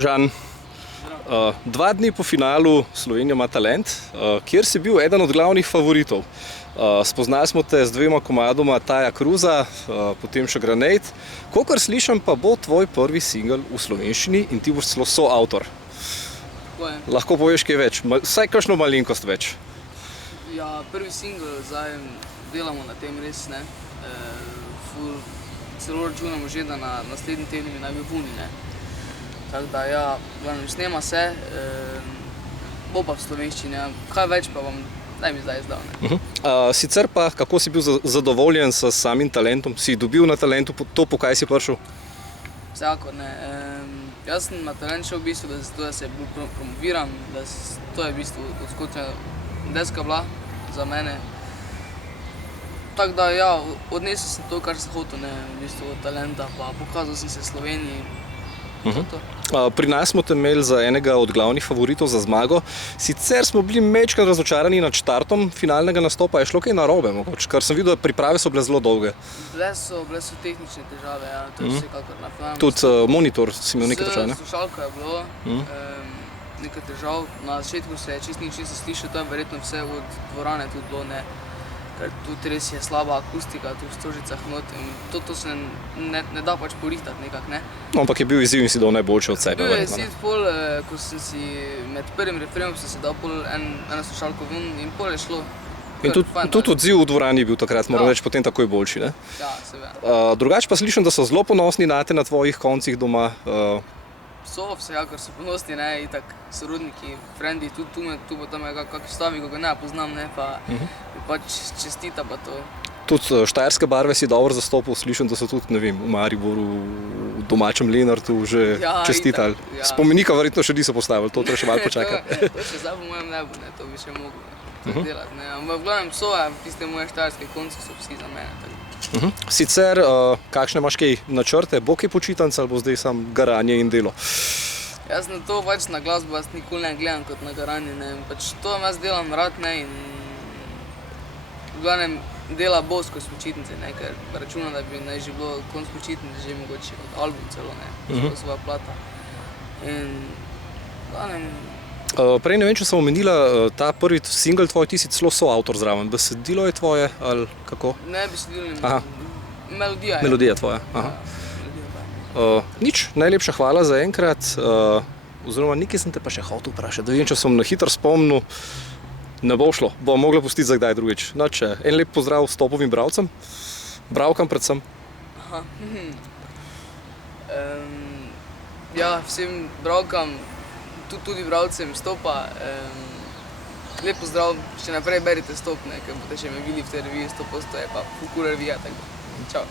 Žan, 2 dni po finalu Slovenija ima talent, kjer si bil eden od glavnih favoritov. Spoznali smo te z 2 komadoma Taja Cruza, potem še Granate. Kolikor slišim, pa bo tvoj prvi singel v slovenščini in ti boš celo soavtor. Lahko poveš kaj več, vsaj kakšno malenkost več. Ja, prvi singel zdaj delamo na tem res, ne. Celo računamo že, da na naslednji teden naj bi vuni, ne. Tako da ja, snema se, bo pa v slovenščini, kaj več pa vam naj bi zdaj izdal, ne. Sicer pa, kako si bil zadovoljen s samim talentom? Si dobil na talentu to, po kaj si prišel? Vsekakor, ne. Jaz sem na talent šel v bistvu, da se je bil promoviran, da to je v bistvu odskočna deska bila za mene. Tako da ja, odnesel sem to, kar sem hotel, ne, v bistvu od talenta, pa pokazal sem se Sloveniji. Pri nas smo te imeli za enega od glavnih favoritov za zmago. Sicer smo bili majčkeno razočarani nad štartom finalnega nastopa. Je šlo kaj narobe mogoče? Ker sem videl, da priprave so bile zelo dolge. Bile so tehnične težave, ja, to je vsekakor na finalnem. Tudi monitor si imel nekaj težav, ne? S slušalko je bilo nekaj težav. Na začetku se je čisto nič nisem slišal, to je verjetno vse od dvorane tudi bilo, ne. Ker tudi res je slaba akustika tu v Stožicah not in to se ne da pač porihtati nekako, ne. No, ampak je bil izziv in si dal najboljše od sebe. Bil je izziv pol, ko sem si med prvim refrenom sem si dal pol eno slušalko ven in pol je šlo. In tudi odziv v dvorani je bil takrat, moram reči, potem takoj boljši, ne? Ja, seveda. Drugače pa slišim, da so zelo ponosni nate na tvojih koncih doma. So, vsekakor so ponosni, ne, itak sorodniki, frendi, tudi tu pa tam je kakšen stavi, ko ga ne poznam, ne, pa pač čestita pa to. Tudi štajerske barve si dobro zastopil, slišim, da so tudi, ne vem, v Mariboru, v domačem Lenartu že čestitali. Spomenika verjetno še niso postavili, to treba še malo počakati. To še zdaj po mojem ne bo, ne, to bi še mogel delati, ne, ampak v glavnem so, tiste moje štajerske konce so vsi za mene, tako. Sicer, kakšne imaš kaj načrte? Bo kaj počitnic ali bo zdaj samo garanje in delo? Jaz na to pač na glasbo jaz nikoli ne gledam kot na garanje, ne, pač to jaz delam rad, ne, in v glavnem dela bo skozi počitnice, ne, ker računam, da bi naj že bilo konc počitnic, že mogoče album celo, ne, svoja plata. In v glavnem... Prej ne vem, če sem omenila, ta prvi singel tvoj, ti si celo soavtor zraven. Besedilo je tvoje ali kako? Ne, besedilo ni, melodija je. Melodija tvoja, aha. Nič, najlepša hvala za enkrat, oziroma nekaj sem te pa še hotel vprašati, da vem, če sem na hitro spomnil, ne bo šlo, bo mogla pustiti za kdaj drugič. Noče, en lep pozdrav stopovim bralcem, bralkam predvsem. Ja, vsem bralkam, tudi bralcem Stopa, lep pozdrav, še naprej berite Stop, ne, ker boste še me videli v tej reviji 100%, je pa ful cool revija, tako da, čau.